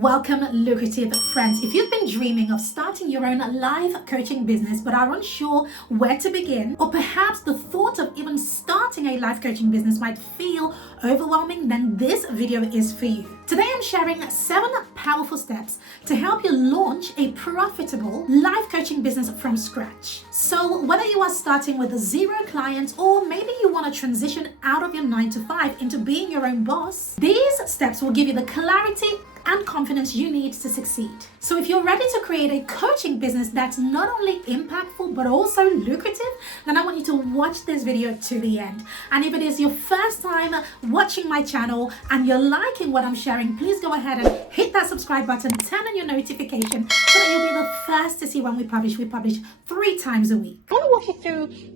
Welcome, lucrative friends. If you've been dreaming of starting your own live coaching business but are unsure where to begin, or perhaps the thought of even starting a life coaching business might feel overwhelming, then this video is for you. Today I'm sharing 7 powerful steps to help you launch a profitable life coaching business from scratch. So whether you are starting with 0 clients or maybe you want to transition out of your 9 to 5 into being your own boss, these steps will give you the clarity and confidence you need to succeed. So if you're ready to create a coaching business that's not only impactful but also lucrative, then I want you to watch this video to the end. And if it is your first time watching my channel and you're liking what I'm sharing, please go ahead and hit that subscribe button, turn on your notification so that you'll be the first to see when we publish. We publish 3 times a week. I want to walk you through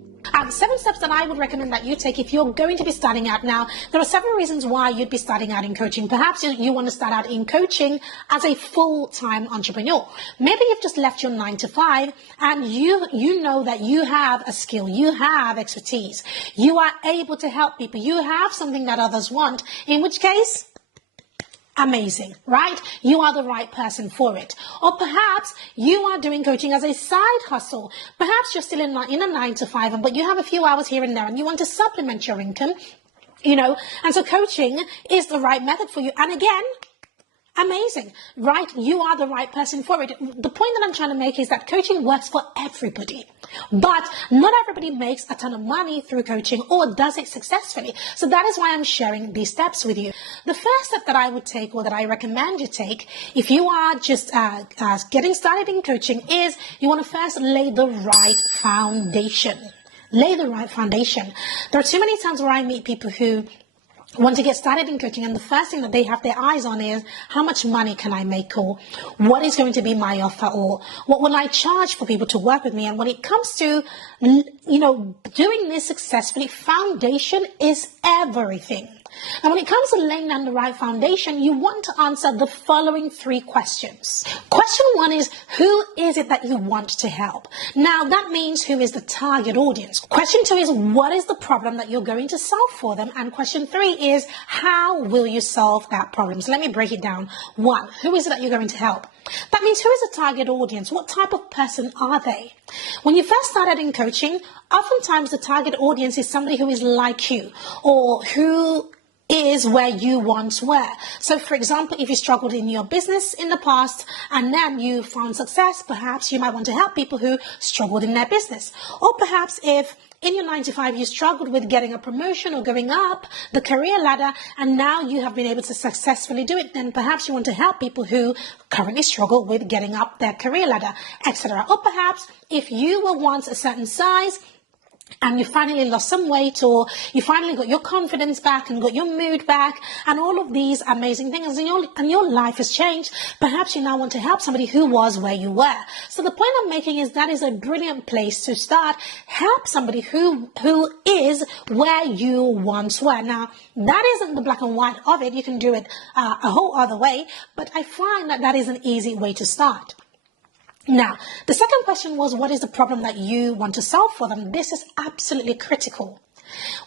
7 steps that I would recommend that you take if you're going to be starting out. Now, there are several reasons why you'd be starting out in coaching. Perhaps you want to start out in coaching as a full-time entrepreneur. Maybe you've just left your 9 to 5 and you know that you have a skill, you have expertise, you are able to help people, you have something that others want, in which case, amazing, right? You are the right person for it. Or perhaps you are doing coaching as a side hustle. Perhaps you're still in a 9 to 5, but you have a few hours here and there and you want to supplement your income, and so coaching is the right method for you. And again, amazing, right? You are the right person for it. The point that I'm trying to make is that coaching works for everybody, but not everybody makes a ton of money through coaching or does it successfully. So that is why I'm sharing these steps with you. The first step that I would take, or that I recommend you take if you are just getting started in coaching, is you want to first lay the right foundation. Lay the right foundation. There are too many times where I meet people who want to get started in coaching, and the first thing that they have their eyes on is how much money can I make, or what is going to be my offer, or what will I charge for people to work with me. And when it comes to doing this successfully, foundation is everything. Now, when it comes to laying down the right foundation, you want to answer the following 3 questions. Question 1 is, who is it that you want to help? Now, that means who is the target audience. Question 2 is, what is the problem that you're going to solve for them? And question 3 is, how will you solve that problem? So let me break it down. 1, who is it that you're going to help? That means, who is the target audience? What type of person are they? When you first started in coaching, oftentimes the target audience is somebody who is like you, or who is where you once were. So for example, if you struggled in your business in the past and then you found success, perhaps you might want to help people who struggled in their business. Or perhaps if in your 9 to 5 you struggled with getting a promotion or going up the career ladder and now you have been able to successfully do it, then perhaps you want to help people who currently struggle with getting up their career ladder, etc. Or perhaps if you were once a certain size and you finally lost some weight, or you finally got your confidence back and got your mood back and all of these amazing things, and your life has changed, perhaps you now want to help somebody who was where you were. So the point I'm making is that is a brilliant place to start. Help somebody who is where you once were. Now, that isn't the black and white of it. You can do it a whole other way, but I find that is an easy way to start. Now, the second question was, what is the problem that you want to solve for them? This is absolutely critical.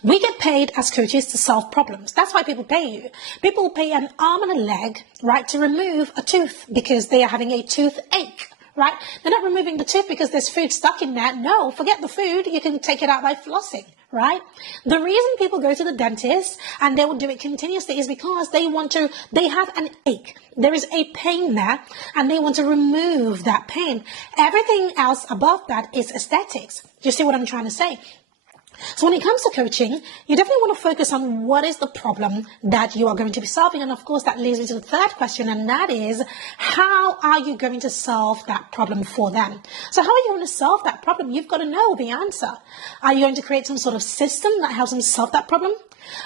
We get paid as coaches to solve problems. That's why people pay you. People pay an arm and a leg, right, to remove a tooth because they are having a toothache, right? They're not removing the tooth because there's food stuck in there. No, forget the food. You can take it out by flossing, right? The reason people go to the dentist and they will do it continuously is because they have an ache. There is a pain there and they want to remove that pain. Everything else above that is aesthetics. Do you see what I'm trying to say? So when it comes to coaching, you definitely want to focus on what is the problem that you are going to be solving. And of course, that leads me to the third question, and that is, how are you going to solve that problem for them? So how are you going to solve that problem? You've got to know the answer. Are you going to create some sort of system that helps them solve that problem?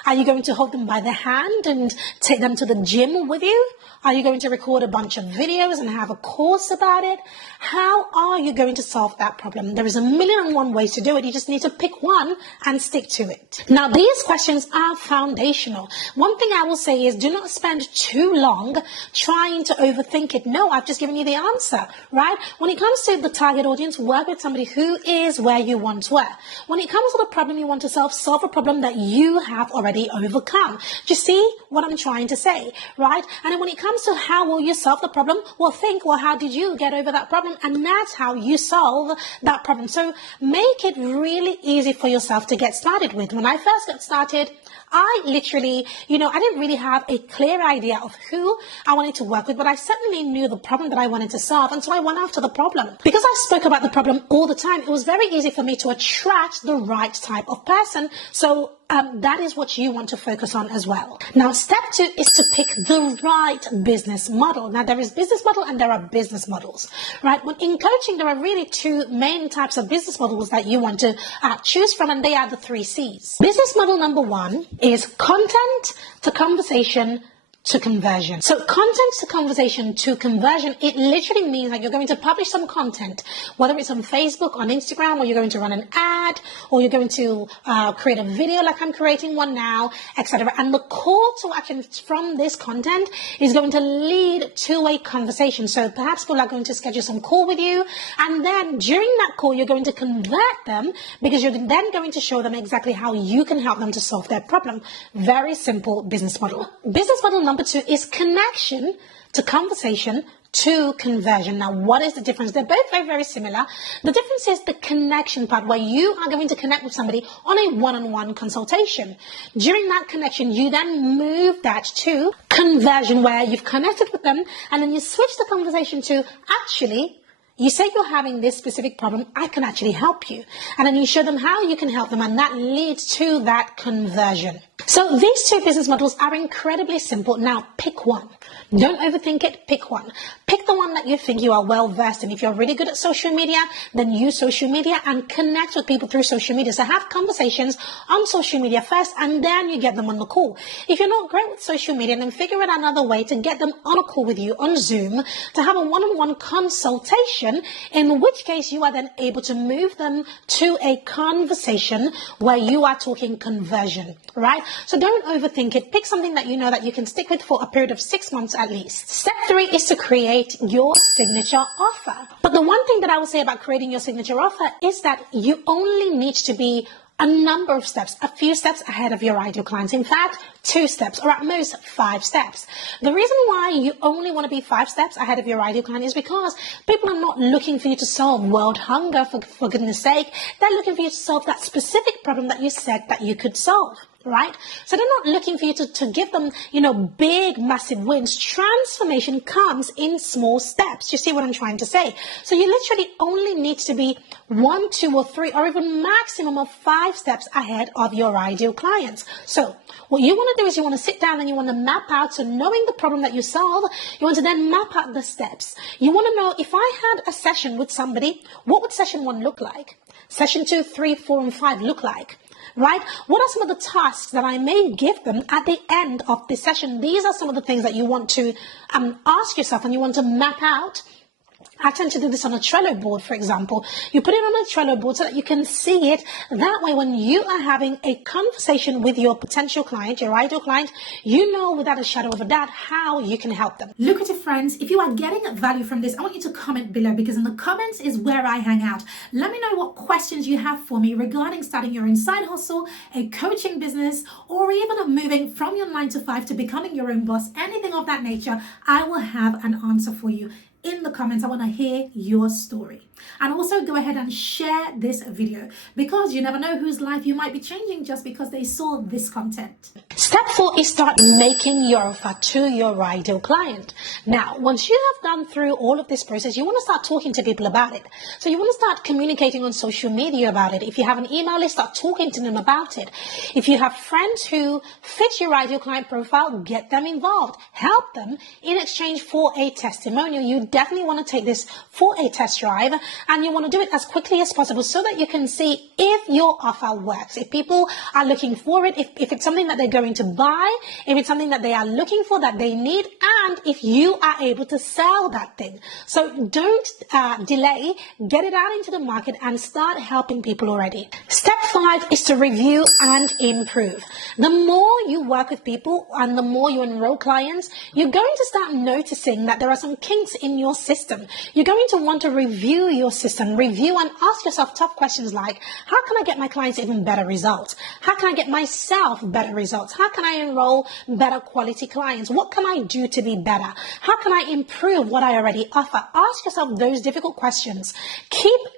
Are you going to hold them by the hand and take them to the gym with you? Are you going to record a bunch of videos and have a course about it? How are you going to solve that problem? There is 1,000,001 ways to do it. You just need to pick one and stick to it. Now, these questions are foundational. One thing I will say is, do not spend too long trying to overthink it. No, I've just given you the answer, right? When it comes to the target audience, work with somebody who is where you once were. When it comes to the problem you want to solve a problem that you have have already overcome. Do you see what I'm trying to say, right? And then when it comes to how will you solve the problem, well, think, well, how did you get over that problem? And that's how you solve that problem. So make it really easy for yourself to get started with. When I first got started, I literally, I didn't really have a clear idea of who I wanted to work with, but I certainly knew the problem that I wanted to solve. And so I went after the problem. Because I spoke about the problem all the time, it was very easy for me to attract the right type of person. So that is what you want to focus on as well. Now, step 2 is to pick the right business model. Now, there is business model and there are business models, right? In coaching, there are really 2 main types of business models that you want to choose from, and they are the 3 C's. Business model number 1 is content to conversation to conversion. So content to conversation to conversion, it literally means that you're going to publish some content, whether it's on Facebook, on Instagram, or you're going to run an ad, or you're going to create a video like I'm creating one now, etc. And the call to action from this content is going to lead to a conversation. So perhaps people are going to schedule some call with you, and then during that call, you're going to convert them because you're then going to show them exactly how you can help them to solve their problem. Very simple business model. Business model number 2 is connection to conversation to conversion. Now, what is the difference? They're both very, very similar. The difference is the connection part, where you are going to connect with somebody on a one-on-one consultation. During that connection, you then move that to conversion, where you've connected with them, and then you switch the conversation to, actually, you say you're having this specific problem, I can actually help you. And then you show them how you can help them, and that leads to that conversion. So these 2 business models are incredibly simple. Now pick one. Don't overthink it, pick one. Pick the one that you think you are well versed in. If you're really good at social media, then use social media and connect with people through social media. So have conversations on social media first, and then you get them on the call. If you're not great with social media, then figure out another way to get them on a call with you on Zoom to have a one-on-one consultation, in which case you are then able to move them to a conversation where you are talking conversion, right? So don't overthink it. Pick something that you know that you can stick with for a period of 6 months at least. Step 3 is to create your signature offer. But the one thing that I will say about creating your signature offer is that you only need to be a number of steps, a few steps ahead of your ideal clients. In fact, 2 steps, or at most 5 steps. The reason why you only want to be 5 steps ahead of your ideal client is because people are not looking for you to solve world hunger, for goodness sake. They're looking for you to solve that specific problem that you said that you could solve. Right? So they're not looking for you to give them, big, massive wins. Transformation comes in small steps. You see what I'm trying to say? So you literally only need to be 1, 2, or 3, or even maximum of 5 steps ahead of your ideal clients. So what you want to do is you want to sit down and you want to map out. So knowing the problem that you solve, you want to then map out the steps. You want to know, if I had a session with somebody, what would session 1 look like? Session 2, 3, 4, and 5 look like? Right? What are some of the tasks that I may give them at the end of the session? These are some of the things that you want to ask yourself, and you want to map out. I tend to do this on a Trello board, for example. You put it on a Trello board so that you can see it. That way, when you are having a conversation with your potential client, your ideal client, you know without a shadow of a doubt how you can help them. Lucrative friends, if you are getting value from this, I want you to comment below, because in the comments is where I hang out. Let me know what questions you have for me regarding starting your own side hustle, a coaching business, or even moving from your 9 to 5 to becoming your own boss, anything of that nature. I will have an answer for you. In the comments, I want to hear your story. And also go ahead and share this video, because you never know whose life you might be changing just because they saw this content. Step 4 is start making your offer to your ideal client. Now, once you have gone through all of this process, you want to start talking to people about it. So you want to start communicating on social media about it. If you have an email list, start talking to them about it. If you have friends who fit your ideal client profile, get them involved. Help them in exchange for a testimonial. You definitely want to take this for a test drive, and you want to do it as quickly as possible so that you can see if your offer works, if people are looking for it, if it's something that they're going to buy, if it's something that they are looking for, that they need, and if you are able to sell that thing. So don't delay, get it out into the market and start helping people already. Step 5 is to review and improve. The more you work with people and the more you enroll clients, you're going to start noticing that there are some kinks in your your system. You're going to want to review your system, review and ask yourself tough questions like, how can I get my clients even better results? How can I get myself better results? How can I enroll better quality clients? What can I do to be better? How can I improve what I already offer? Ask yourself those difficult questions.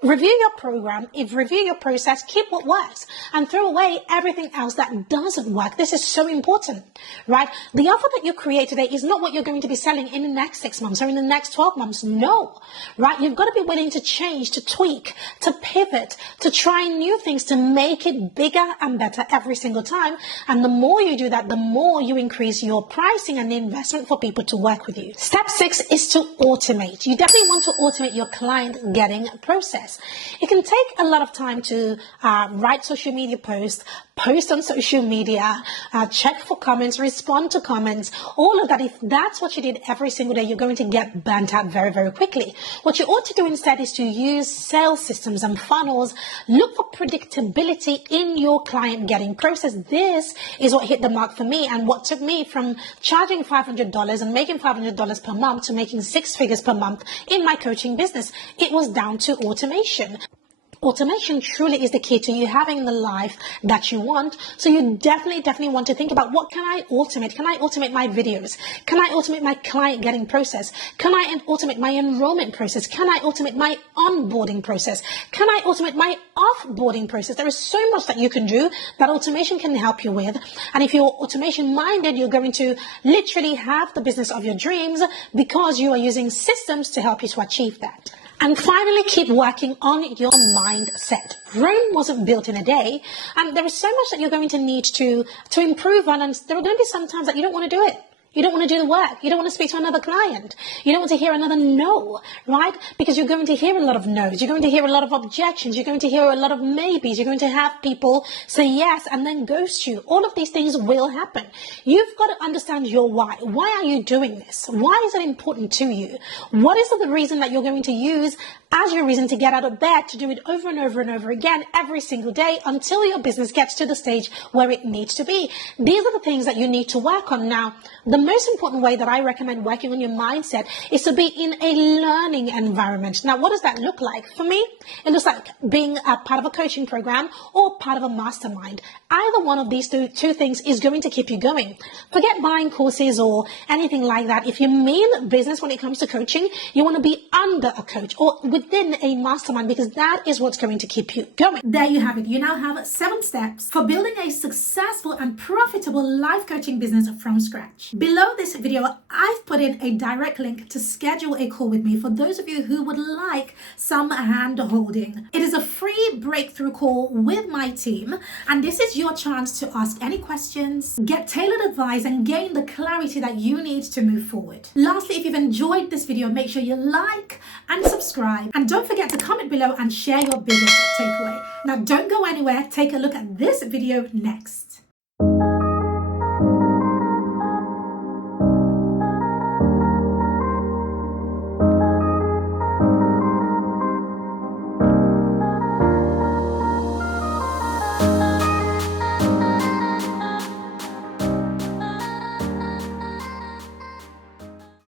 Review your program, review your process, keep what works and throw away everything else that doesn't work. This is so important, right? The offer that you create today is not what you're going to be selling in the next 6 months or in the next 12 months. No, right? You've got to be willing to change, to tweak, to pivot, to try new things, to make it bigger and better every single time. And the more you do that, the more you increase your pricing and the investment for people to work with you. Step 6 is to automate. You definitely want to automate your client getting process. It can take a lot of time to write social media posts, post on social media, check for comments, respond to comments, all of that. If that's what you did every single day, you're going to get burnt out very, very quickly. What you ought to do instead is to use sales systems and funnels. Look for predictability in your client getting process. This is what hit the mark for me and what took me from charging $500 and making $500 per month to making 6 figures per month in my coaching business. It was down to automation. Automation truly is the key to you having the life that you want. So you definitely want to think about, what can I automate? Can I automate my videos? Can I automate my client getting process? Can I automate my enrollment process? Can I automate my onboarding process? Can I automate my offboarding process? There is so much that you can do that automation can help you with. And if you're automation minded, you're going to literally have the business of your dreams because you are using systems to help you to achieve that. And finally, keep working on your mindset. Rome wasn't built in a day, and there is so much that you're going to need to improve on, and there are going to be some times that you don't want to do it. You don't want to do the work. You don't want to speak to another client. You don't want to hear another no, right? Because you're going to hear a lot of no's. You're going to hear a lot of objections. You're going to hear a lot of maybes. You're going to have people say yes and then ghost you. All of these things will happen. You've got to understand your why. Why are you doing this? Why is it important to you? What is the reason that you're going to use as your reason to get out of bed, to do it over and over and over again every single day until your business gets to the stage where it needs to be? These are the things that you need to work on. Now, the most important way that I recommend working on your mindset is to be in a learning environment. Now, what does that look like? For me, it looks like being a part of a coaching program or part of a mastermind. Either one of these two things is going to keep you going. Forget buying courses or anything like that. If you mean business when it comes to coaching, you want to be under a coach or within a mastermind, because that is what's going to keep you going. There you have it. You now have 7 steps for building a successful and profitable life coaching business from scratch. Below this video, I've put in a direct link to schedule a call with me for those of you who would like some hand holding. It is a free breakthrough call with my team, and this is your chance to ask any questions, get tailored advice, and gain the clarity that you need to move forward. Lastly, if you've enjoyed this video, make sure you like and subscribe, and don't forget to comment below and share your biggest takeaway. Now, don't go anywhere. Take a look at this video next.